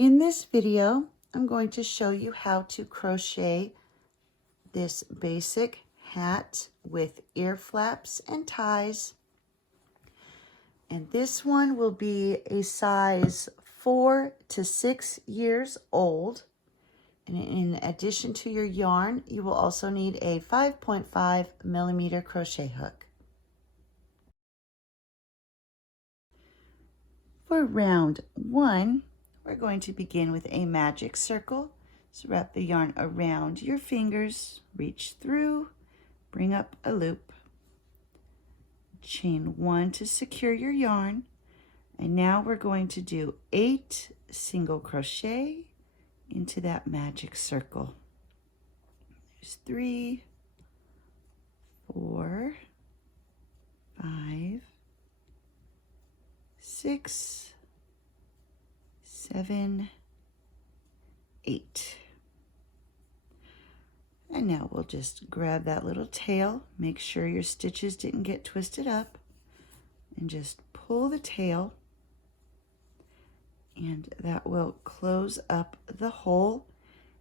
In this video, I'm going to show you how to crochet this basic hat with ear flaps and ties. And this one will be a size 4 to 6 years old. And in addition to your yarn, you will also need a 5.5 millimeter crochet hook. For round 1, we're going to begin with a magic circle. So wrap the yarn around your fingers, reach through, bring up a loop, chain 1 to secure your yarn, and now we're going to do 8 single crochet into that magic circle. There's 3, 4, 5, 6, 7, 8. And now we'll just grab that little tail, make sure your stitches didn't get twisted up, and just pull the tail, and that will close up the hole.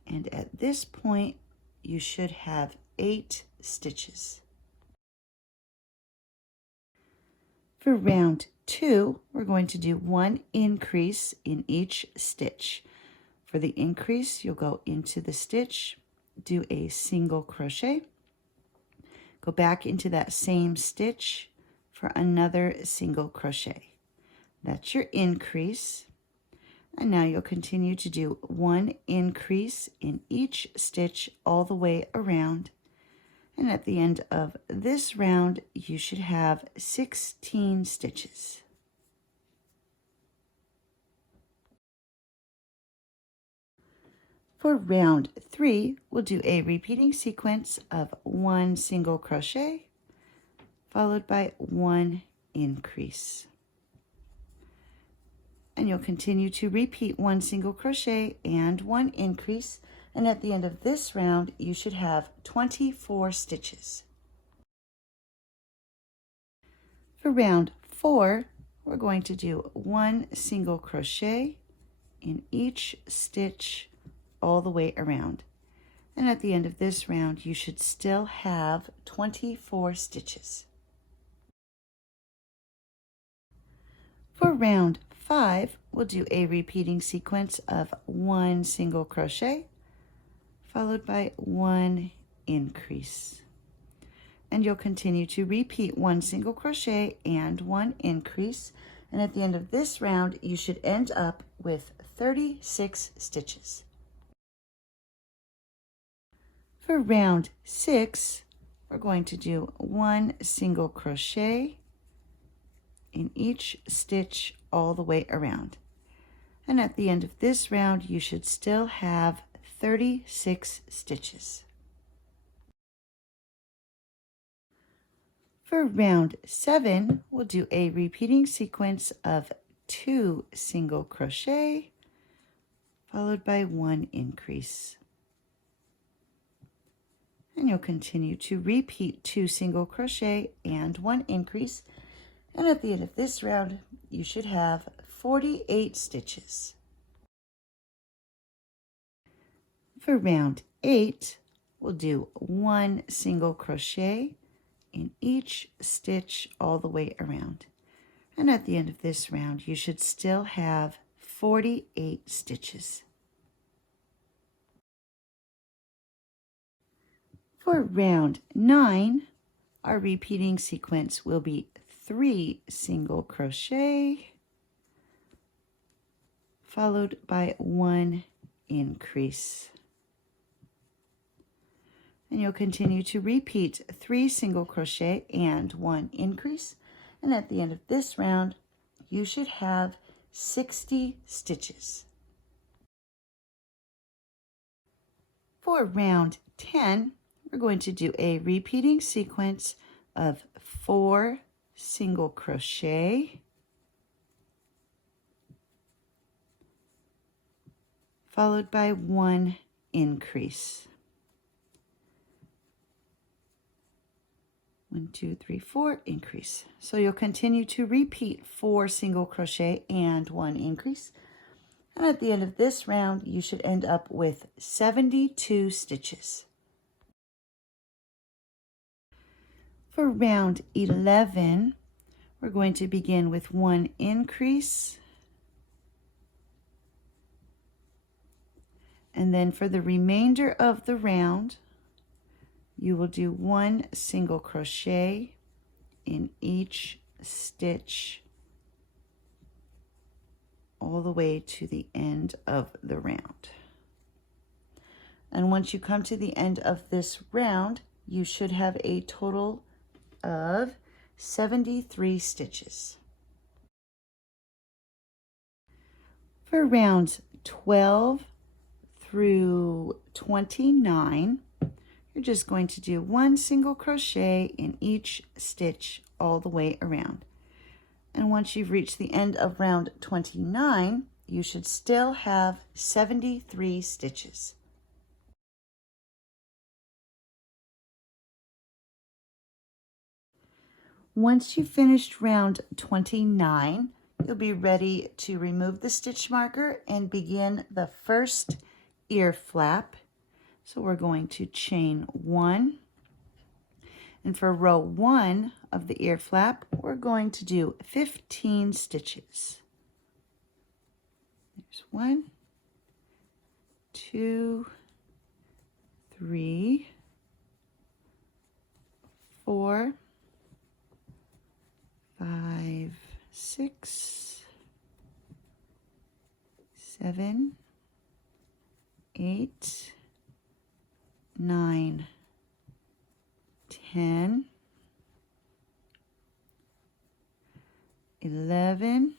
And at this point, you should have 8 stitches. For round 2, we're going to do 1 increase in each stitch. For the increase, you'll go into the stitch, do a single crochet, go back into that same stitch for another single crochet. That's your increase. And now you'll continue to do 1 increase in each stitch all the way around. And at the end of this round, you should have 16 stitches. For round 3, we'll do a repeating sequence of 1 single crochet, followed by 1 increase. And you'll continue to repeat 1 single crochet and 1 increase. And at the end of this round, you should have 24 stitches. For round 4, we're going to do 1 single crochet in each stitch all the way around. And at the end of this round, you should still have 24 stitches. For round 5, we'll do a repeating sequence of 1 single crochet, followed by 1 increase. And you'll continue to repeat 1 single crochet and 1 increase. And at the end of this round, you should end up with 36 stitches. For round 6, we're going to do 1 single crochet in each stitch all the way around. And at the end of this round, you should still have 36 stitches. For round 7, we'll do a repeating sequence of 2 single crochet, followed by 1 increase. And you'll continue to repeat 2 single crochet and 1 increase. And at the end of this round, you should have 48 stitches. For round 8, we'll do 1 single crochet in each stitch all the way around. And at the end of this round, you should still have 48 stitches. For round 9, our repeating sequence will be 3 single crochet, followed by 1 increase. And you'll continue to repeat 3 single crochet and 1 increase. And at the end of this round, you should have 60 stitches. For round 10, we're going to do a repeating sequence of 4 single crochet, followed by 1 increase. 1, 2, 3, 4, increase. So you'll continue to repeat 4 single crochet and 1 increase. And at the end of this round, you should end up with 72 stitches. For round 11, we're going to begin with 1 increase. And then for the remainder of the round, you will do 1 single crochet in each stitch all the way to the end of the round. And once you come to the end of this round, you should have a total of 73 stitches. For rounds 12 through 29, you're just going to do 1 single crochet in each stitch all the way around. And once you've reached the end of round 29, you should still have 73 stitches. Once you've finished round 29, you'll be ready to remove the stitch marker and begin the first ear flap. So we're going to chain 1. And for row 1 of the ear flap, we're going to do 15 stitches. There's 1, 2, 3, 4, 5, 6, 7, 8, 9, 10, 11,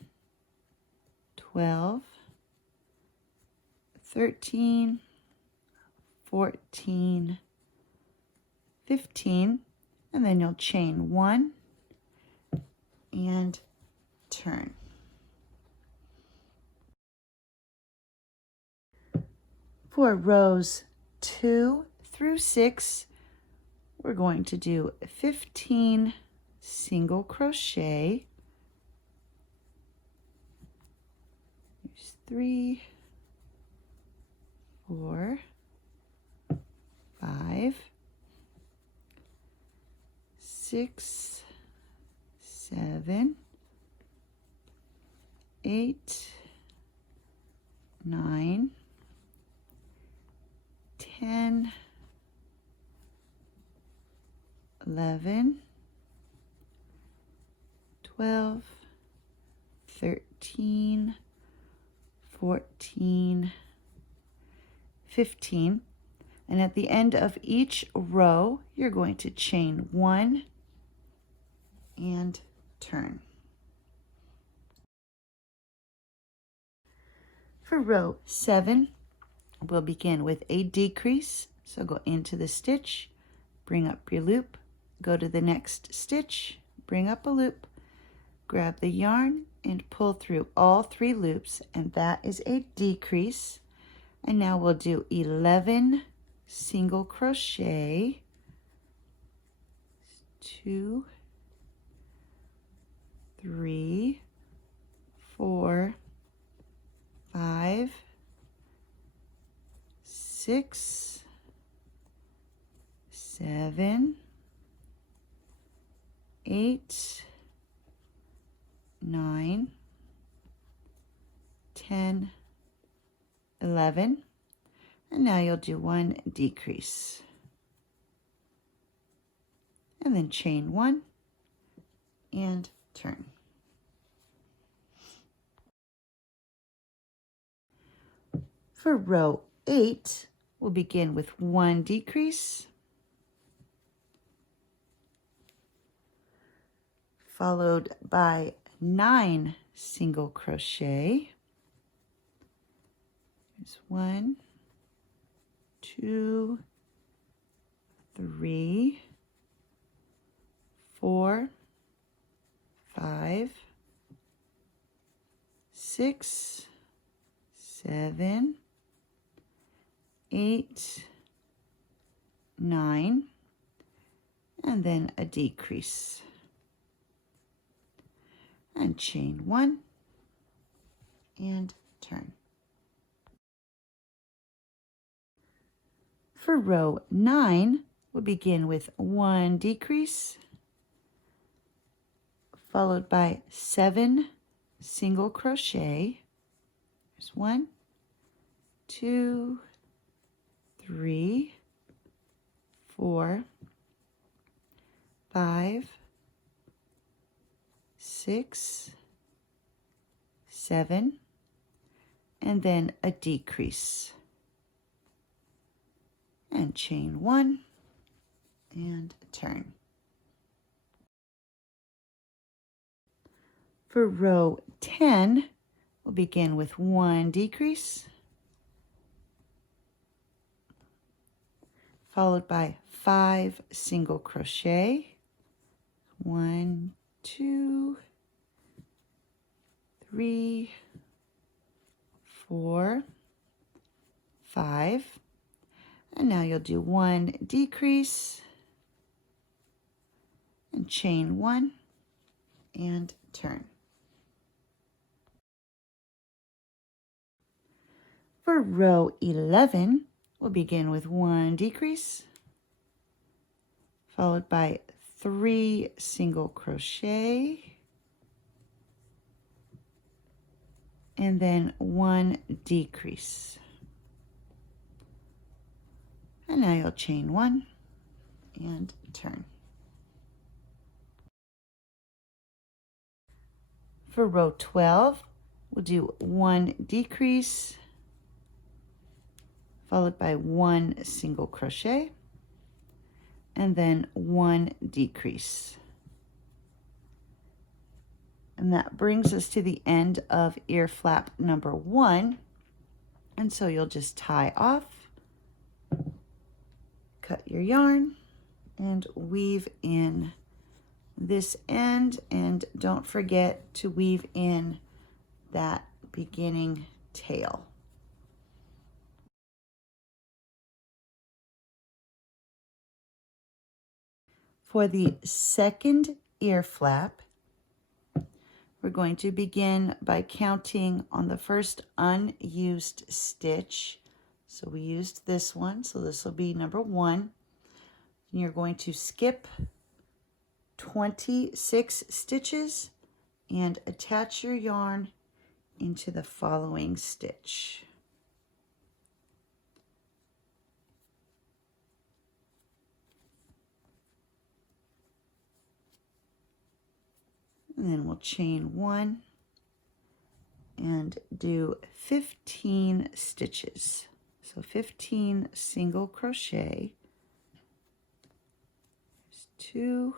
12, 13, 14, 15, and then you'll chain 1 and turn. For rows 2 through 6, we're going to do 15 single crochet. There's 3, 4, 5, 6, 7, 8, 9, 10, 11, 12, 13, 14, 15. And at the end of each row, you're going to chain 1 and turn. For row 7, we'll begin with a decrease. So go into the stitch, bring up your loop, go to the next stitch, bring up a loop, grab the yarn and pull through all 3 loops, and that is a decrease. And now we'll do 11 single crochet, 2, 3, 4, 5, 6, 7, 8, 9, 10, 11, and now you'll do 1 decrease. And then chain 1 and turn. For row 8, we'll begin with 1 decrease, followed by 9 single crochet. There's 1, 2, 3, 4, 5, 6, 7, 8, 9, and then a decrease. And chain 1 and turn. For row 9, we'll begin with 1 decrease, followed by 7 single crochet. There's 1, 2, 3, 4, 5, 6, 7, and then a decrease. And chain 1 and turn. For row 10, we'll begin with 1 decrease, followed by 5 single crochet. 1, 2, 3, 4, 5. And now you'll do 1 decrease and chain 1 and turn. For row 11, we'll begin with 1 decrease, followed by 3 single crochet, and then 1 decrease. And now you'll chain 1 and turn. For row 12, we'll do 1 decrease, followed by 1 single crochet, and then 1 decrease. And that brings us to the end of ear flap number 1. And so you'll just tie off, cut your yarn, and weave in this end, and don't forget to weave in that beginning tail. For the second ear flap, we're going to begin by counting on the first unused stitch. So we used this one, so this will be number 1. And you're going to skip 26 stitches and attach your yarn into the following stitch. And then we'll chain 1 and do 15 stitches. So 15 single crochet. There's 2,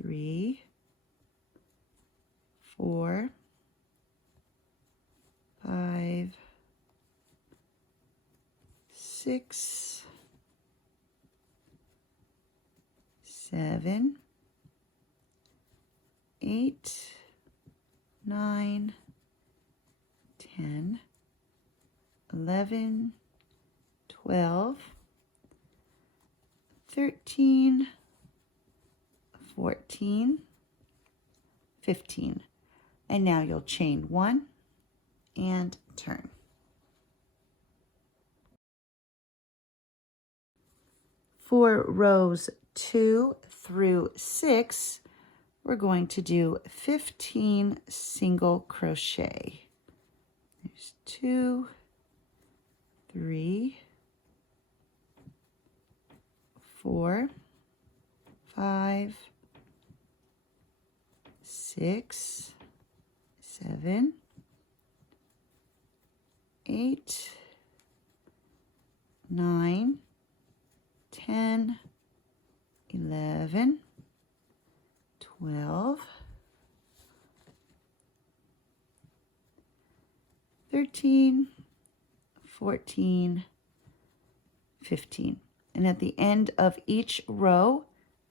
3, 4, 5, 6, 7, 8, 9, 10, 11, 12, 13, 14, 15. And now you'll chain 1 and turn. For rows 2 through 6, we're going to do 15 single crochet. There's 2, 3, 4, 5, 6, 7, 8, 9, 10, 11, 12, 13, 14, 15. And at the end of each row,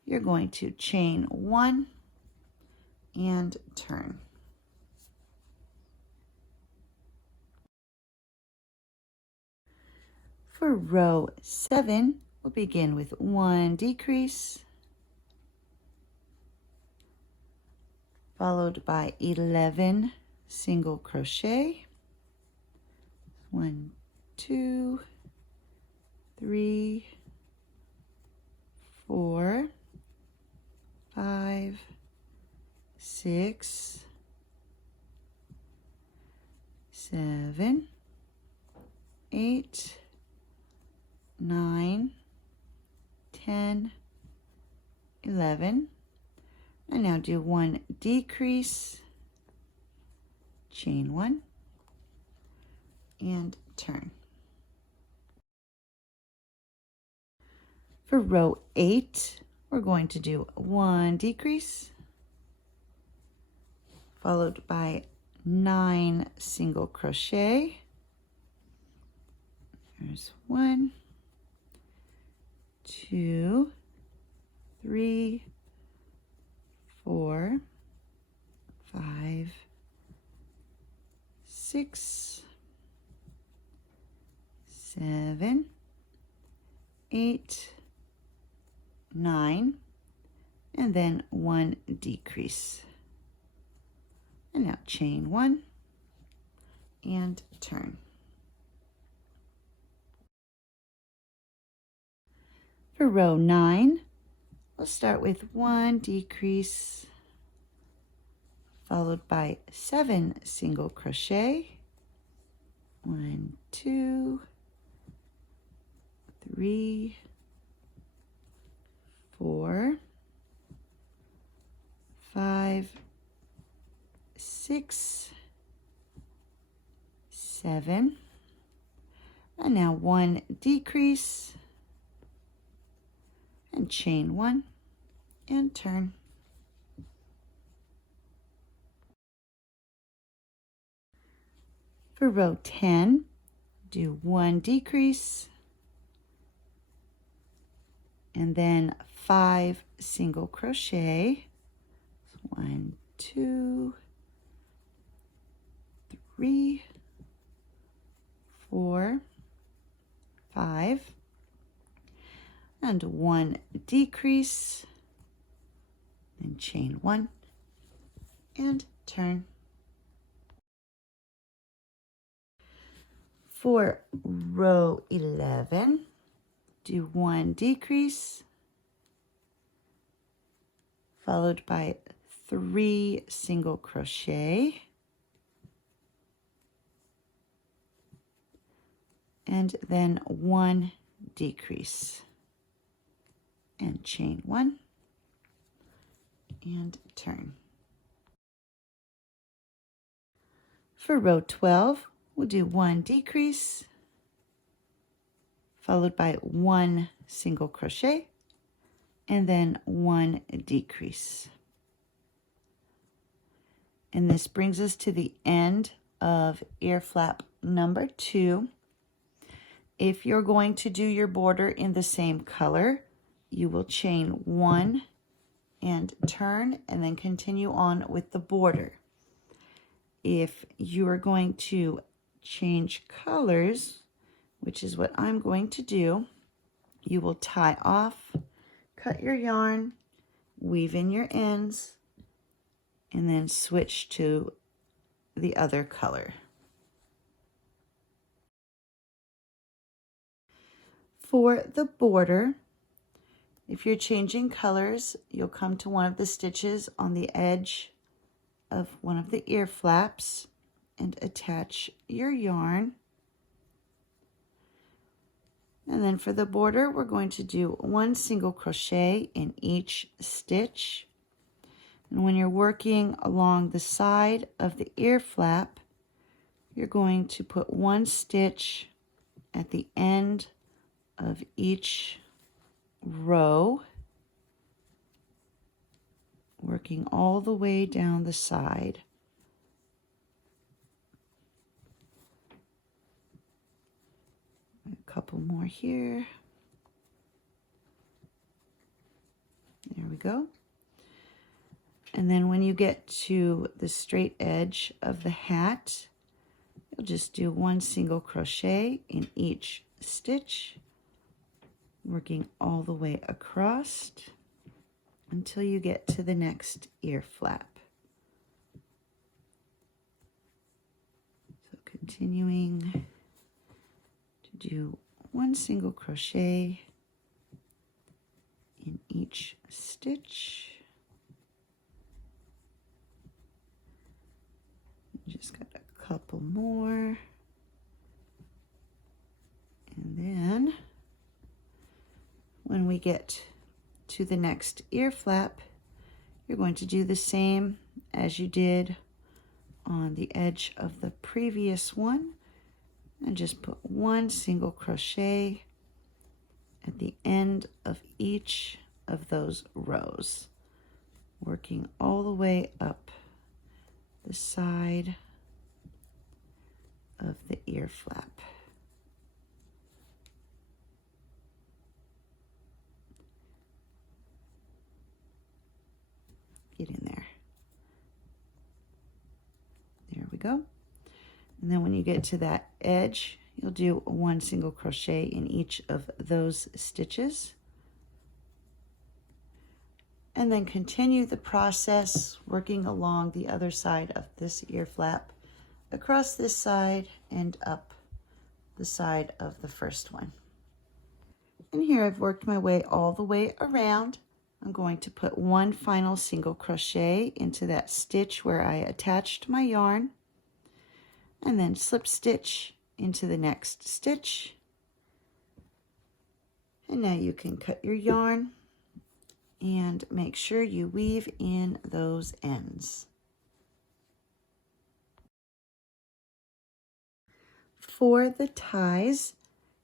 you're going to chain 1 and turn. For row 7, we'll begin with 1 decrease, followed by 11 single crochet. 1, 2, 3, 4, 5, 6, 7, 8, 9, 10, 11. And now do 1 decrease, chain 1, and turn. For row 8, we're going to do 1 decrease, followed by 9 single crochet. There's 1, 2, 3, 4, 5, 6, 7, 8, 9, and then 1 decrease. And now chain 1 and turn. For row 9, we'll start with 1 decrease, followed by 7 single crochet. 1, 2, 3, 4, 5, 6, 7, and now 1 decrease, and chain 1 and turn. For row 10, do 1 decrease, and then 5 single crochet. 1, 2, 3, 4, 5, and 1 decrease, then chain 1 and turn. For row 11, do 1 decrease, followed by 3 single crochet, and then 1 decrease, and chain 1 and turn. For row 12, we'll do 1 decrease, followed by 1 single crochet, and then 1 decrease. And this brings us to the end of ear flap number 2. If you're going to do your border in the same color, you will chain 1 and turn, and then continue on with the border. If you are going to change colors, which is what I'm going to do, you will tie off, cut your yarn, weave in your ends, and then switch to the other color. For the border, if you're changing colors, you'll come to one of the stitches on the edge of one of the ear flaps and attach your yarn. And then for the border, we're going to do 1 single crochet in each stitch. And when you're working along the side of the ear flap, you're going to put 1 stitch at the end of each row, working all the way down the side. A couple more here. There we go. And then when you get to the straight edge of the hat, you'll just do 1 single crochet in each stitch, working all the way across until you get to the next ear flap. So continuing do one single crochet in each stitch. Just got a couple more. And then when we get to the next ear flap, you're going to do the same as you did on the edge of the previous one, and just put one single crochet at the end of each of those rows, working all the way up the side of the ear flap. Get in there. There we go. And then when you get to that edge, you'll do one single crochet in each of those stitches. And then continue the process working along the other side of this ear flap, across this side and up the side of the first one. And here I've worked my way all the way around. I'm going to put one final single crochet into that stitch where I attached my yarn, and then slip stitch into the next stitch. And now you can cut your yarn and make sure you weave in those ends. For the ties,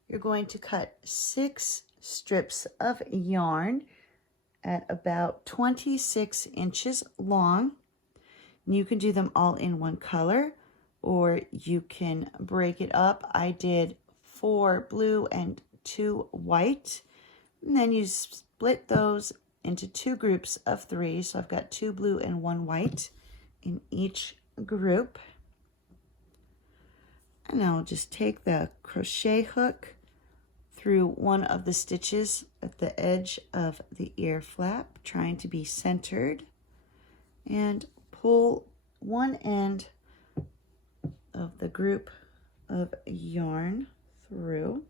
you're going to cut 6 strips of yarn at about 26 inches long. And you can do them all in one color, or you can break it up. I did 4 blue and 2 white, and then you split those into 2 groups of 3. So I've got 2 blue and 1 white in each group. And I'll just take the crochet hook through one of the stitches at the edge of the ear flap, trying to be centered, and pull one end of the group of yarn through,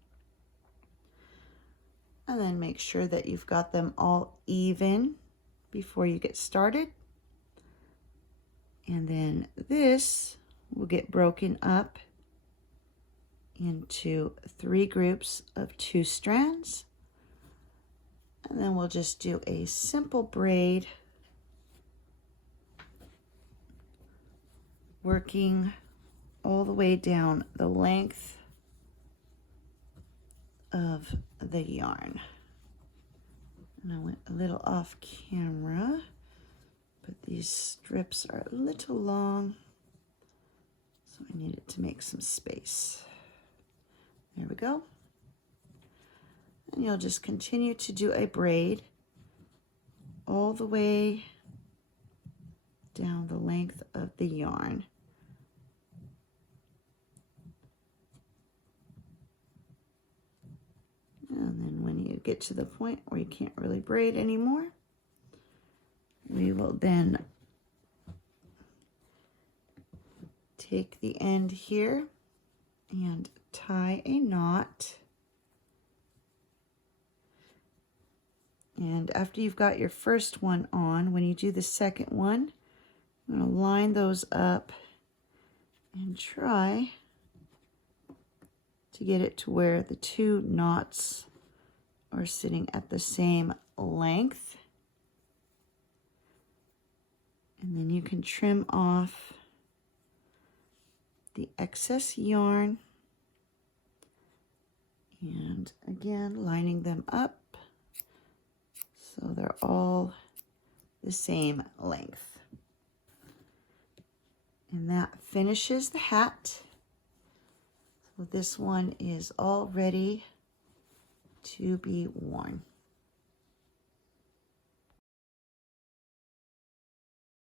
and then make sure that you've got them all even before you get started. And then this will get broken up into 3 groups of 2 strands, and then we'll just do a simple braid, working all the way down the length of the yarn. And I went a little off camera, but these strips are a little long, so I needed to make some space. There we go. And you'll just continue to do a braid all the way down the length of the yarn. And then when you get to the point where you can't really braid anymore, we will then take the end here and tie a knot. And after you've got your first one on, when you do the second one, I'm going to line those up and try to get it to where the 2 knots are sitting at the same length. And then you can trim off the excess yarn, and again lining them up so they're all the same length. And that finishes the hat. So this one is all ready to be worn.